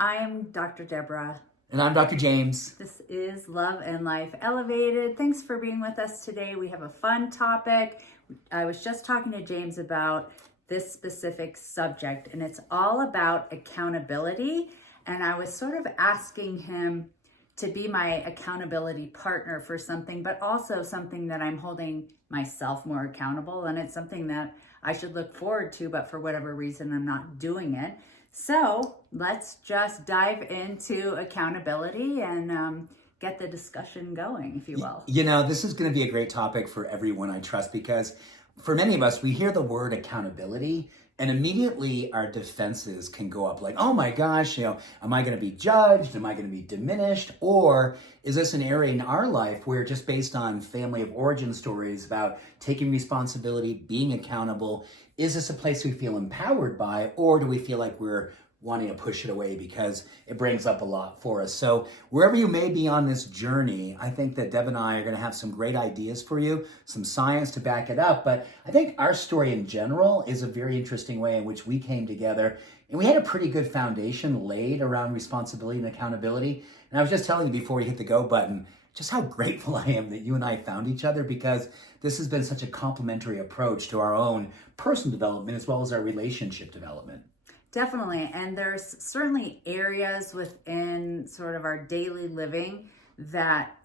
I'm Dr. Deborah. And I'm Dr. James. This is Love and Life Elevated. Thanks for being with us today. We have a fun topic. I was just talking to James about this specific subject, and it's all about accountability. And I was sort of asking him to be my accountability partner for something, but also something that I'm holding myself more accountable. And it's something that I should look forward to, but for whatever reason, I'm not doing it. So let's just dive into accountability and get the discussion going, if you will. You know, this is going to be a great topic for everyone, I trust, because for many of us, we hear the word accountability and immediately our defenses can go up like, oh my gosh, am I going to be judged? Am I going to be diminished? Or is this an area in our life where just based on family of origin stories about taking responsibility, being accountable, is this a place we feel empowered by, or do we feel like we're wanting to push it away because it brings up a lot for us? So wherever you may be on this journey, I think that Deb and I are going to have some great ideas for you, some science to back it up. But I think our story in general is a very interesting way in which we came together and we had a pretty good foundation laid around responsibility and accountability. And I was just telling you before we hit the go button, just how grateful I am that you and I found each other, because this has been such a complementary approach to our own personal development as well as our relationship development. Definitely. And there's certainly areas within sort of our daily living that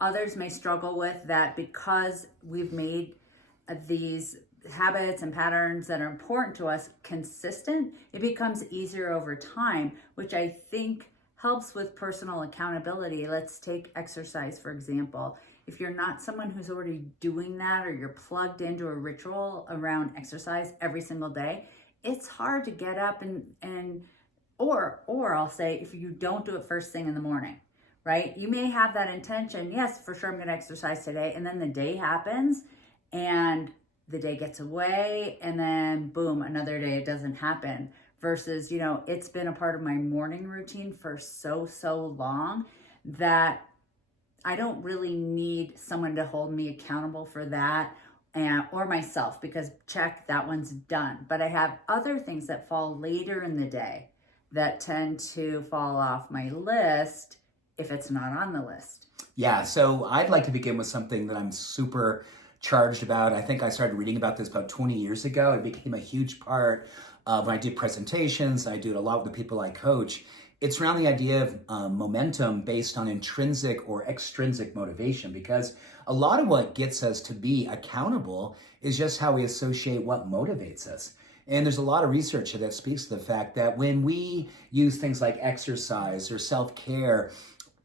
others may struggle with, that because we've made these habits and patterns that are important to us consistent, it becomes easier over time, which I think helps with personal accountability. Let's take exercise, for example. If you're not someone who's already doing that, or you're plugged into a ritual around exercise every single day, it's hard to get up or I'll say, if you don't do it first thing in the morning, right? You may have that intention, yes, for sure I'm going to exercise today, and then the day happens and the day gets away, and then boom, another day it doesn't happen. Versus, it's been a part of my morning routine for so long that I don't really need someone to hold me accountable for that, or myself, because check, that one's done. But I have other things that fall later in the day that tend to fall off my list if it's not on the list. Yeah, so I'd like to begin with something that I'm super charged about. I think I started reading about this about 20 years ago. It became a huge part of when I do presentations. I do it a lot with the people I coach. It's around the idea of momentum based on intrinsic or extrinsic motivation, because a lot of what gets us to be accountable is just how we associate what motivates us. And there's a lot of research that speaks to the fact that when we use things like exercise or self-care,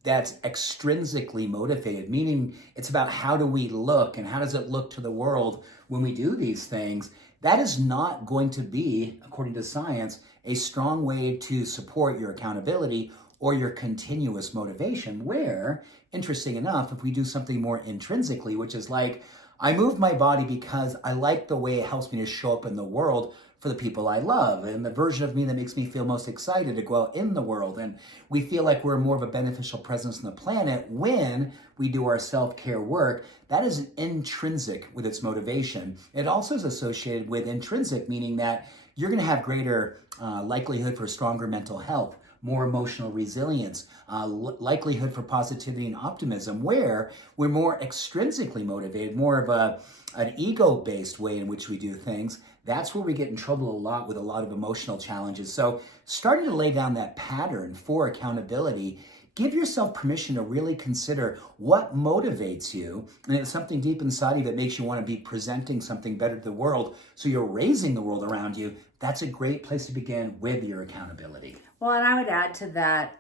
that's extrinsically motivated, meaning it's about how do we look and how does it look to the world when we do these things. That is not going to be, according to science, a strong way to support your accountability or your continuous motivation, where, interesting enough, if we do something more intrinsically, which is like, I move my body because I like the way it helps me to show up in the world for the people I love and the version of me that makes me feel most excited to go out in the world. And we feel like we're more of a beneficial presence on the planet when we do our self-care work. That is intrinsic with its motivation. It also is associated with intrinsic, meaning that you're going to have greater likelihood for stronger mental health, more emotional resilience, likelihood for positivity and optimism, where we're more extrinsically motivated, more of an ego-based way in which we do things. That's where we get in trouble a lot with a lot of emotional challenges. So starting to lay down that pattern for accountability, give yourself permission to really consider what motivates you. And it's something deep inside you that makes you want to be presenting something better to the world, so you're raising the world around you. That's a great place to begin with your accountability. Well, and I would add to that,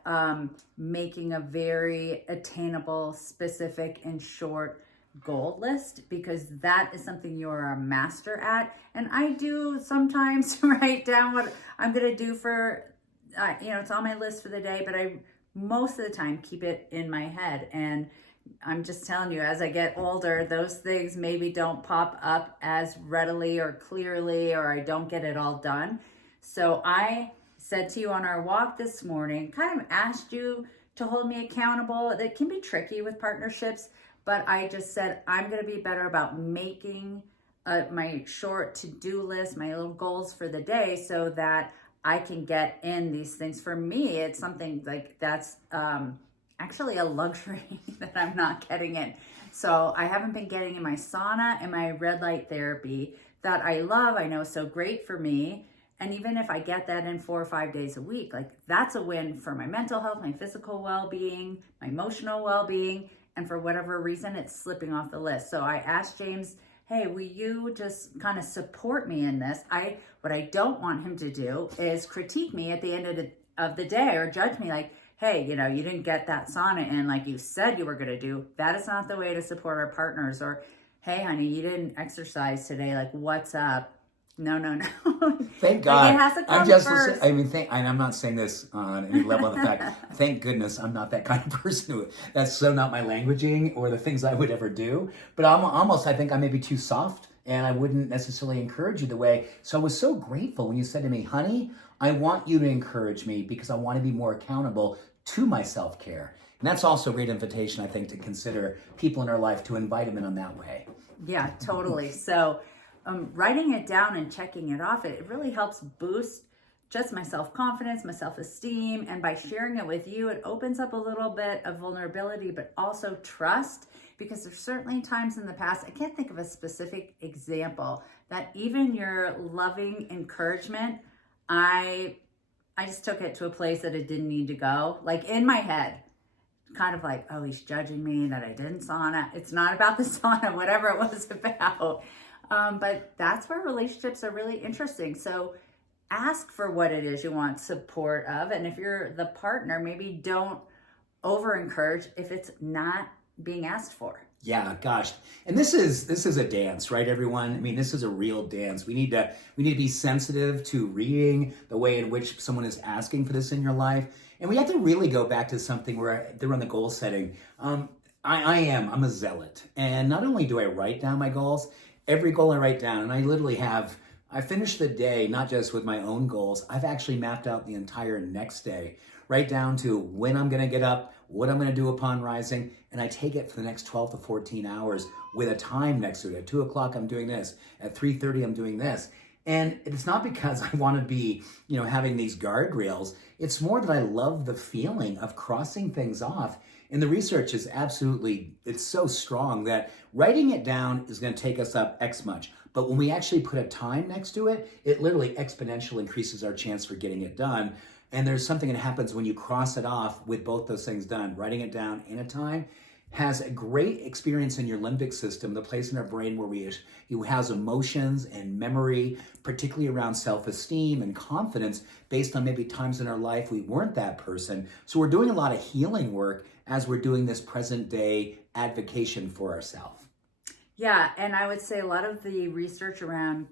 making a very attainable, specific, and short goal list, because that is something you're a master at. And I do sometimes write down what I'm going to do for, it's on my list for the day, but I most of the time keep it in my head. And I'm just telling you, as I get older, those things maybe don't pop up as readily or clearly, or I don't get it all done. So I said to you on our walk this morning, kind of asked you to hold me accountable. That can be tricky with partnerships, but I just said, I'm going to be better about making my short to-do list, my little goals for the day, so that I can get in these things. For me, it's something like that's actually a luxury that I'm not getting in. So I haven't been getting in my sauna and my red light therapy that I love. I know is so great for me. And even if I get that in 4 or 5 days a week, like that's a win for my mental health, my physical well-being, my emotional well-being. And for whatever reason, it's slipping off the list. So I asked James, hey, will you just kind of support me in this? What I don't want him to do is critique me at the end of the day or judge me like, hey, you didn't get that sauna in like you said you were going to do. That is not the way to support our partners. Or, hey, honey, you didn't exercise today. Like, what's up? No. Thank God. Like, it has to come I'm just first. and I'm not saying this on any level of the fact. Thank goodness I'm not that kind of person. That's so not my languaging or the things I would ever do. But I think I may be too soft, and I wouldn't necessarily encourage you the way. So I was so grateful when you said to me, honey, I want you to encourage me because I want to be more accountable to my self-care. And that's also a great invitation, I think, to consider people in our life, to invite them in on that way. Yeah, totally. So writing it down and checking it off, it really helps boost just my self-confidence, my self-esteem. And by sharing it with you, it opens up a little bit of vulnerability, but also trust, because there's certainly times in the past, I can't think of a specific example, that even your loving encouragement, I just took it to a place that it didn't need to go. Like in my head, kind of like, oh, he's judging me that I didn't sauna. It's not about the sauna, whatever it was about. But that's where relationships are really interesting. So ask for what it is you want support of. And if you're the partner, maybe don't over encourage if it's not being asked for. Yeah, gosh. And this is a dance, right, everyone? I mean, this is a real dance. We need to be sensitive to reading the way in which someone is asking for this in your life. And we have to really go back to something where they're on the goal setting. I'm a zealot. And not only do I write down my goals, every goal I write down, and I finish the day, not just with my own goals, I've actually mapped out the entire next day, right down to when I'm gonna get up, what I'm gonna do upon rising, and I take it for the next 12 to 14 hours with a time next to it. At 2 o'clock, I'm doing this. At 3:30, I'm doing this. And it's not because I want to be, having these guardrails. It's more that I love the feeling of crossing things off. And the research is it's so strong that writing it down is going to take us up X much. But when we actually put a time next to it, it literally exponentially increases our chance for getting it done. And there's something that happens when you cross it off with both those things done. Writing it down in a time has a great experience in your limbic system, the place in our brain where you house emotions and memory, particularly around self-esteem and confidence based on maybe times in our life we weren't that person. So we're doing a lot of healing work as we're doing this present day advocation for ourselves. Yeah, and I would say a lot of the research around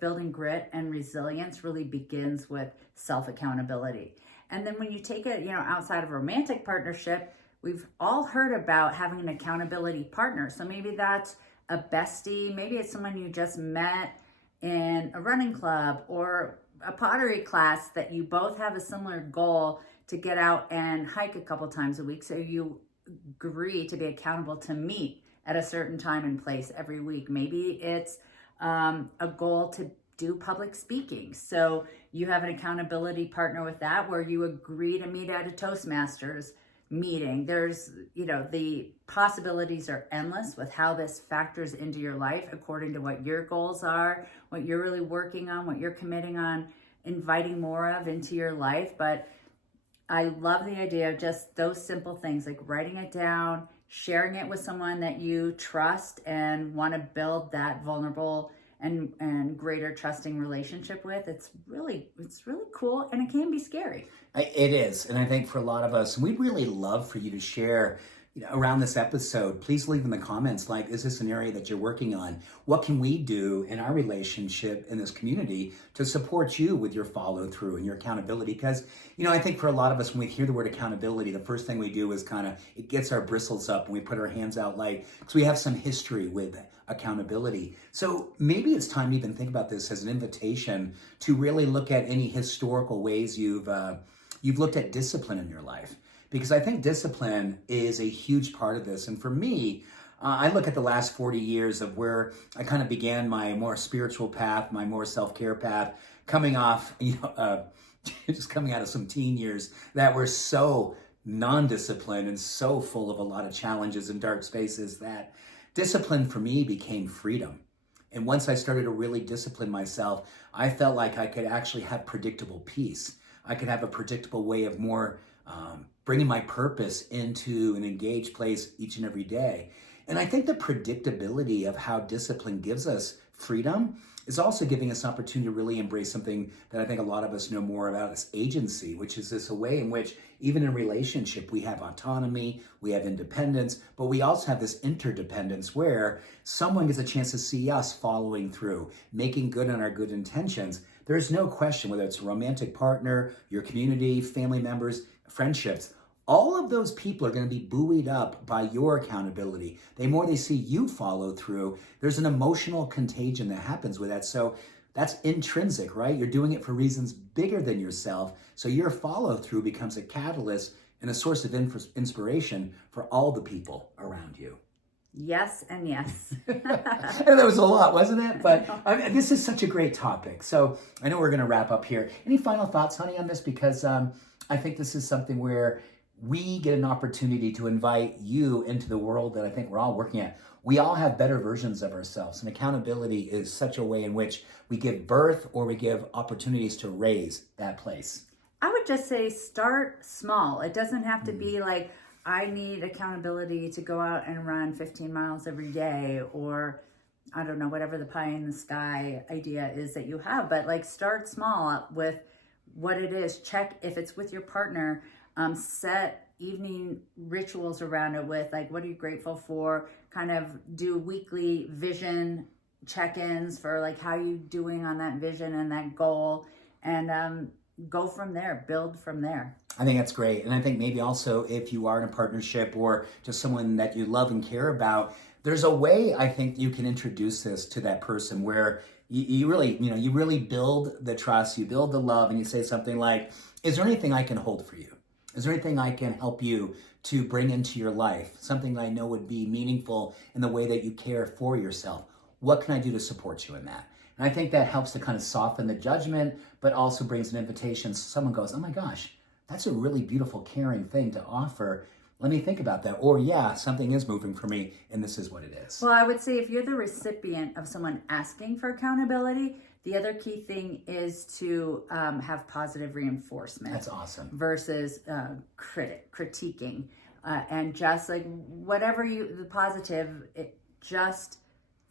building grit and resilience really begins with self-accountability. And then when you take it, outside of romantic partnership, we've all heard about having an accountability partner. So maybe that's a bestie, maybe it's someone you just met in a running club or a pottery class that you both have a similar goal to get out and hike a couple times a week. So you agree to be accountable to meet at a certain time and place every week. Maybe it's a goal to do public speaking. So you have an accountability partner with that where you agree to meet at a Toastmasters meeting. There's, the possibilities are endless with how this factors into your life according to what your goals are, what you're really working on, what you're committing on, inviting more of into your life. But I love the idea of just those simple things like writing it down, sharing it with someone that you trust and want to build that vulnerable and greater trusting relationship with. It's really cool, and it can be scary. It is. And I think for a lot of us, we'd really love for you to share around this episode. Please leave in the comments, like, is this an area that you're working on? What can we do in our relationship in this community to support you with your follow through and your accountability? Because, I think for a lot of us, when we hear the word accountability, the first thing we do is it gets our bristles up and we put our hands out light because we have some history with accountability. So maybe it's time to even think about this as an invitation to really look at any historical ways you've looked at discipline in your life. Because I think discipline is a huge part of this. And for me, I look at the last 40 years of where I began my more spiritual path, my more self-care path, coming off, just coming out of some teen years that were so non-disciplined and so full of a lot of challenges and dark spaces that discipline for me became freedom. And once I started to really discipline myself, I felt like I could actually have predictable peace. I could have a predictable way of more bringing my purpose into an engaged place each and every day. And I think the predictability of how discipline gives us freedom is also giving us opportunity to really embrace something that I think a lot of us know more about as agency, which is this a way in which even in relationship, we have autonomy, we have independence, but we also have this interdependence where someone gets a chance to see us following through, making good on our good intentions. There's no question whether it's a romantic partner, your community, family members, friendships, all of those people are going to be buoyed up by your accountability. The more they see you follow through, there's an emotional contagion that happens with that. So that's intrinsic, right? You're doing it for reasons bigger than yourself. So your follow through becomes a catalyst and a source of inspiration for all the people around you. Yes and yes. And that was a lot, wasn't it? But this is such a great topic. So I know we're going to wrap up here. Any final thoughts, honey, on this? Because I think this is something where we get an opportunity to invite you into the world that I think we're all working at. We all have better versions of ourselves, and accountability is such a way in which we give birth or we give opportunities to raise that place. I would just say start small. It doesn't have to be like, I need accountability to go out and run 15 miles every day, or I don't know, whatever the pie in the sky idea is that you have. But like, start small with what it is. Check if it's with your partner. Set evening rituals around it with like, what are you grateful for? Kind of do weekly vision check-ins for like, how you doing on that vision and that goal, and go from there, build from there. I think that's great. And I think maybe also if you are in a partnership or just someone that you love and care about, there's a way I think you can introduce this to that person where you really build the trust, you build the love, and you say something like, is there anything I can hold for you? Is there anything I can help you to bring into your life? Something that I know would be meaningful in the way that you care for yourself. What can I do to support you in that? And I think that helps to kind of soften the judgment, but also brings an invitation. So someone goes, oh my gosh, that's a really beautiful, caring thing to offer. Let me think about that. Or yeah, something is moving for me and this is what it is. Well, I would say if you're the recipient of someone asking for accountability, the other key thing is to have positive reinforcement. That's awesome. Versus critiquing. And just like whatever the positive, just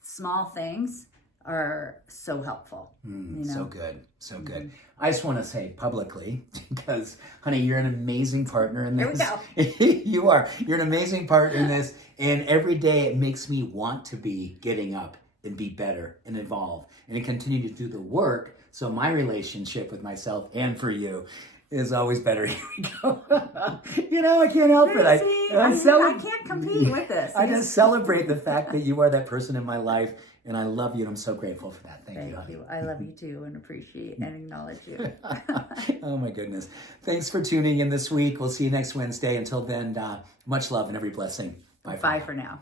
small things are so helpful. So good. So good. I just want to say publicly, because honey, you're an amazing partner in this. Here we go. You are. You're an amazing partner in this. And every day it makes me want to be getting up and be better and evolve and continue to do the work. So my relationship with myself and for you is always better. Here we go. I can't help it. I can't compete with this. I just celebrate the fact that you are that person in my life, and I love you, and I'm so grateful for that. Thank you. I love you too, and appreciate and acknowledge you. Oh my goodness. Thanks for tuning in this week. We'll see you next Wednesday. Until then, much love and every blessing. Bye for now.